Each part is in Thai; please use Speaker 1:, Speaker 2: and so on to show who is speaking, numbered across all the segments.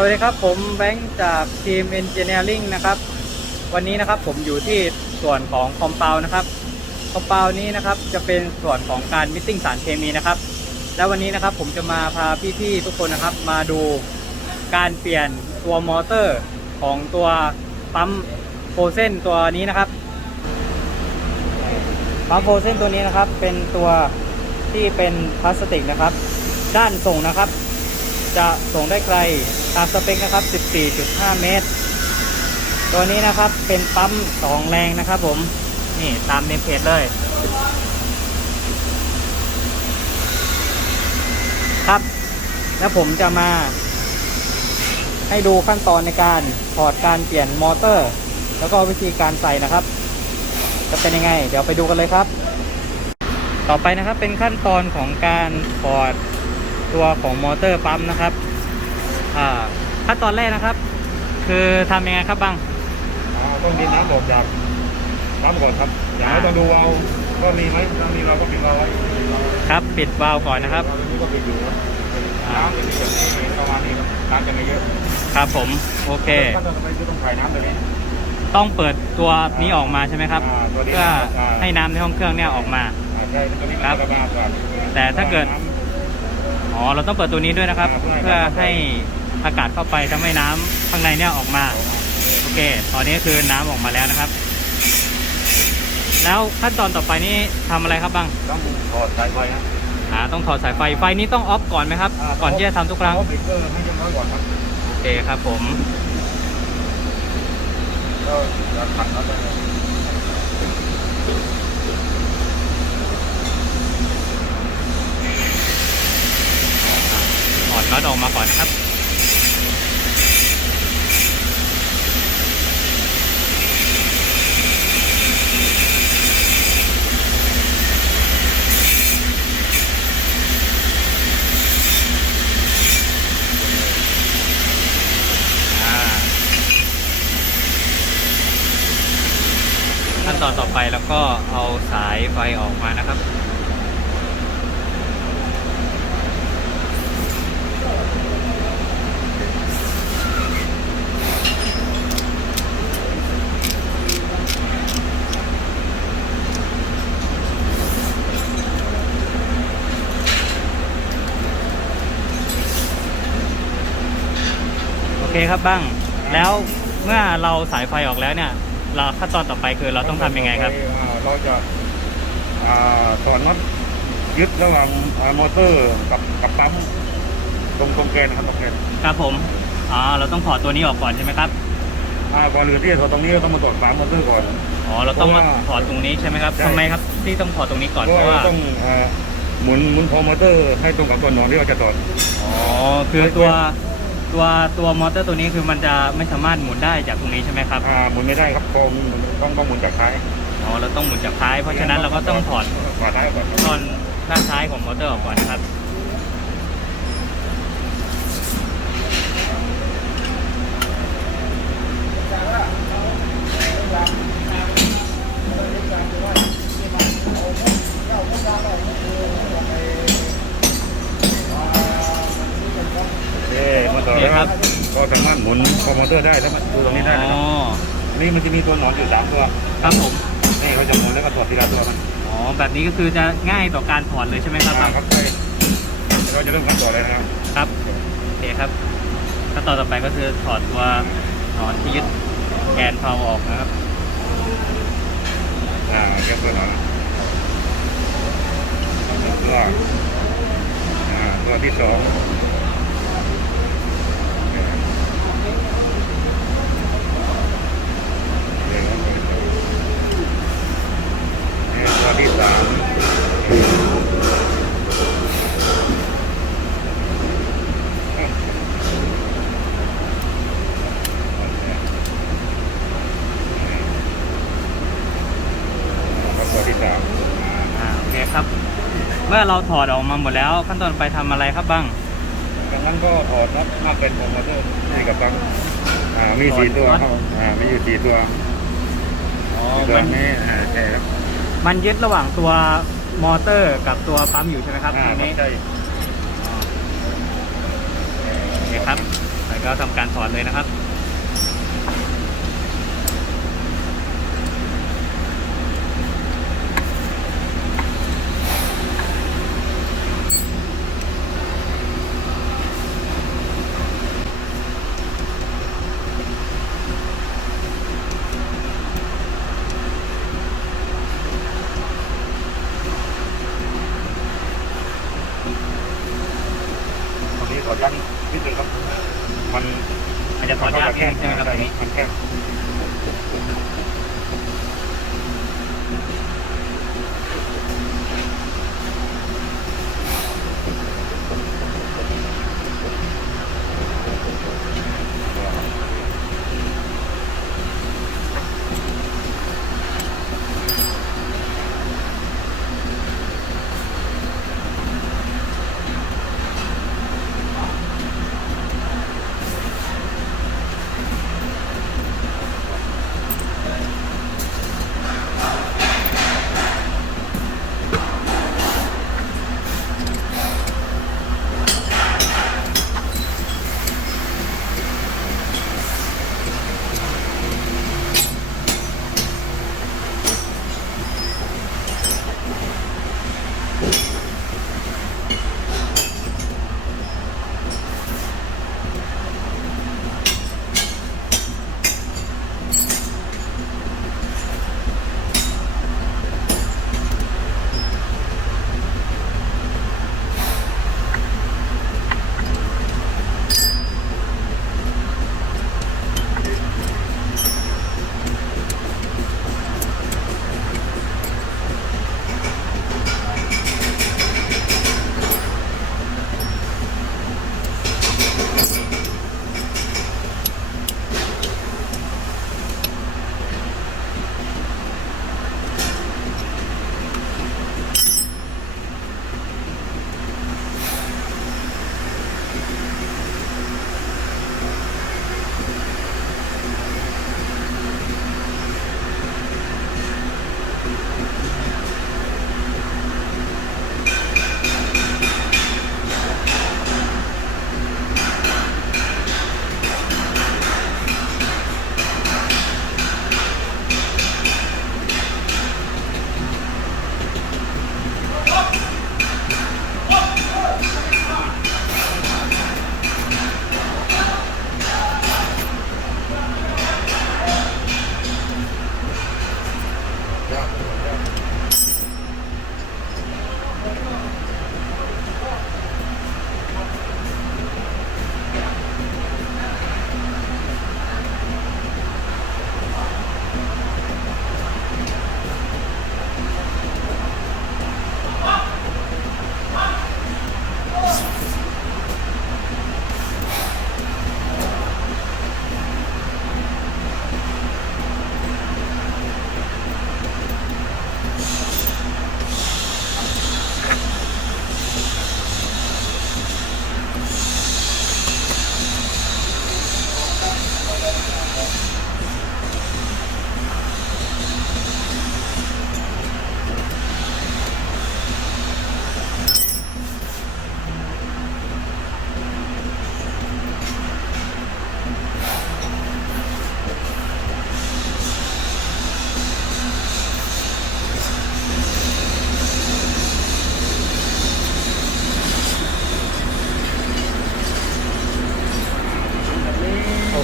Speaker 1: สวัสดีครับผมแบงค์จากทีม Engineering นะครับ วันนี้นะครับผมอยู่ที่ส่วนของคอมเปลนะครับคอมเปลนี้นะครับจะเป็นส่วนของการมิ x ซิ่งสารเคมีนะครับ แล้ววันนี้นะครับผมจะมาพาพี่ๆทุกคนนะครับ มาดูการเปลี่ยนตัวมอเตอร์ของตัวปั๊มโฟเซนตัวนี้นะครับปั๊มโฟเซนตัวนี้นะครับเป็นตัวที่เป็นพลาสติกนะครับ ด้านส่งนะครับ จะส่งได้ไกลตามสเปคนะครับ 14.5 เมตร ตัวนี้นะครับเป็นปั๊ม2แรงนะครับผม นี่ตามเนมเพจเลย ครับ แล้วผมจะมา ให้ดูขั้นตอนในการถอดการเปลี่ยนมอเตอร์ แล้วก็วิธีการใส่นะครับ จะเป็นยังไง เดี๋ยวไปดูกันเลยครับ ต่อไปนะครับเป็นขั้นตอนของการถอด ตัวของมอเตอร์ปั๊มนะครับอ่าขั้นตอนแรกนะครับ คือทำยังไงครับบ้าง
Speaker 2: อ่าต้องดินน้ำออกจากปั๊มก่อนครับ อย่างเราต้องดูเอาก็มีไหมถ้ามีเราก็ปิดเราไว้
Speaker 1: ครับปิดวาล์วก่อนนะครับ
Speaker 2: เรานี้ก็ปิดอยู่ครับน้ำจะมีแบบนี้ประมาณนี้ครับน้ำจะไม่เยอะ
Speaker 1: ครับผมโอเค
Speaker 2: ขั้นตอนต่อไปคือต้องถ่ายน้ำตัวนี้
Speaker 1: ต้องเปิดตัวนี้ออกมาใช่ไหมครับ
Speaker 2: อ่าตัวนี้
Speaker 1: เพื่อ
Speaker 2: อ่า
Speaker 1: ให้น้ำในห้องเครื่องเนี่ยออกมา
Speaker 2: อ่าใช่ตัวนี้
Speaker 1: ครับ
Speaker 2: ระบายอากาศ
Speaker 1: แต่ถ้าเกิด
Speaker 2: น้ำ
Speaker 1: อ๋อ เราต้องเปิดตัวนี้ด้วยนะครับ
Speaker 2: อ่าเพื่
Speaker 1: เพื่อ
Speaker 2: อให้
Speaker 1: ให้อากาศเข้าไปทำให้น้ำข้างในเนี่ยออกมา โอเค ตอนนี้คือน้ำออกมาแล้วนะครับ แล้วขั้นตอนต่อไปนี้ทำอะไรครับบ้าง
Speaker 2: ต้องถอดสายไฟนะ
Speaker 1: อ่าต้องถอดสายไฟ ไฟนี้ต้องออฟก่อนไหมครับาก่อนที่จะทำทุกครั้ง
Speaker 2: เอาเบรกเกอร์ให้เรียบร้อยก่อนครับ
Speaker 1: โอเคครับผม
Speaker 2: ก็จะขัดแล้วไป เอ
Speaker 1: ดน็อตออกมาก่อนนะครับขั้นตอนต่อไปแล้วก็เอาสายไฟออกมานะครับ คครับบ้าง แล้วเมื่อเราสายไฟออกแล้วเนี่ย เราขั้นตอนต่อไปคือเราต้องทำยังไงครับ
Speaker 2: อ่าเราจะอ่าถอดน็อตยึดระหว่างอ่ามอเตอร์กับกับปั๊มตรงตรงแกนนะครับตรงแกน
Speaker 1: ครับผมอ๋อเราต้องถอดตัวนี้ออกก่อนใช่ไหมครับ
Speaker 2: อ่าก่อนอื่นที่จะถอดตรงนี้เราต้องมาตรวจปั๊มมอเตอร์ก่อน
Speaker 1: อ๋อเราต้องมา
Speaker 2: เพราะว่า
Speaker 1: ถอดตรงนี้ใช่ไหมครับ
Speaker 2: ใช่
Speaker 1: ทำไมครับที่ต้องถอดตรงนี้ก่อน
Speaker 2: เพ
Speaker 1: เพ
Speaker 2: ราะ
Speaker 1: ราะ
Speaker 2: ว่า
Speaker 1: ว่า
Speaker 2: ต้องอ่าหมุนหมุนพอมอเตอร์ให้ตรงกับตัวหนอนที่เราจะถอด
Speaker 1: อ๋อคือตัว ตัวตัวมอเตอร์ตัวนี้คือมันจะไม่สามารถหมุนได้จากตรงนี้ใช่ไหมครับ
Speaker 2: อ่าหมุนไม่ได้ครับพอมนต้องต้องหมุนจากท้าย
Speaker 1: อ๋อเราต้องหมุนจากท้าย เพราะฉะนั้นเราก็ต้องถอด
Speaker 2: ถอดท้ายก่อนครับ
Speaker 1: ตอนด้านท้ายของมอเตอร์ออกก่อนนะครับ
Speaker 2: เอ๊ะมันต่อแล้วครับ ก็สามารถหมุนพอมอเตอร์ได้แล้วมันดูตรงนี้ได้นะค
Speaker 1: อ๋
Speaker 2: รั
Speaker 1: อ
Speaker 2: บนี่มันจะมีตัวหนอนอยู่สามตัว
Speaker 1: ครับผม
Speaker 2: นี่เขาจะหมุนแล้วก็ถอดทีละตัวมัน
Speaker 1: อ๋อแบบนี้ก็คือจะง่ายต่อการถอดเลยใช่ไหมครับ
Speaker 2: อ่าครับใช่เราจะเริ่มขั้นตอนเลยนะครับ
Speaker 1: ครับโอเคครับขั้นตอนต่อไปก็คือถอดตัวหนอนที่ยึดแกนเพลาออกนะครับ
Speaker 2: อ่าเรียบร้อยแล้วตัวอ่าตัวที่สองนี่ ตัวที่สามตัวที่สาม
Speaker 1: อ่าโอเคครับ เมื่อเราถอดออกมาหมดแล้วขั้นตอนไปทำอะไรครับบ้าง
Speaker 2: จากนั้นก็ถอดน็อตหน้าเป็นของมอเตอร์นี่กับปั๊มอ่ามีสี่ตัวครับอ่ามีอยู่สี่ตัว
Speaker 1: อ๋อ
Speaker 2: ตัว
Speaker 1: มัน
Speaker 2: นี้อ่าใช่ครับ
Speaker 1: มันยึดระหว่างตัวมอเตอร์กับตัวปั๊มอยู่ใช่ไหมครับ
Speaker 2: อ่า
Speaker 1: ตรงนี้
Speaker 2: ใช่
Speaker 1: อ๋อโอเคครับไปแล้วก็ทำการถอดเลยนะครับ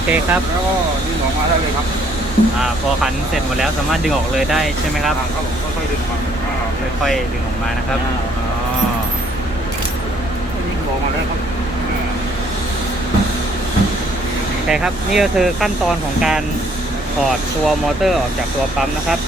Speaker 1: เคครับ
Speaker 2: แล้วก็นี่หนองมาได้เลยครับ
Speaker 1: อ่าพอขันเสร็จหมดแล้วสามารถดึงออกเลยได้ใช่ไหมครับ
Speaker 2: ทางครับผมค่อยๆดึงมาอ่า
Speaker 1: ค่อยๆดึงออกมานะครับ
Speaker 2: อ่า
Speaker 1: อ๋อ
Speaker 2: นี่หนองมาแล้วครับอ่า
Speaker 1: โอเคครับนี่ก็คือขั้นตอนของการถอดตัวมอเตอร์ออกจากตัวปั๊มนะครับ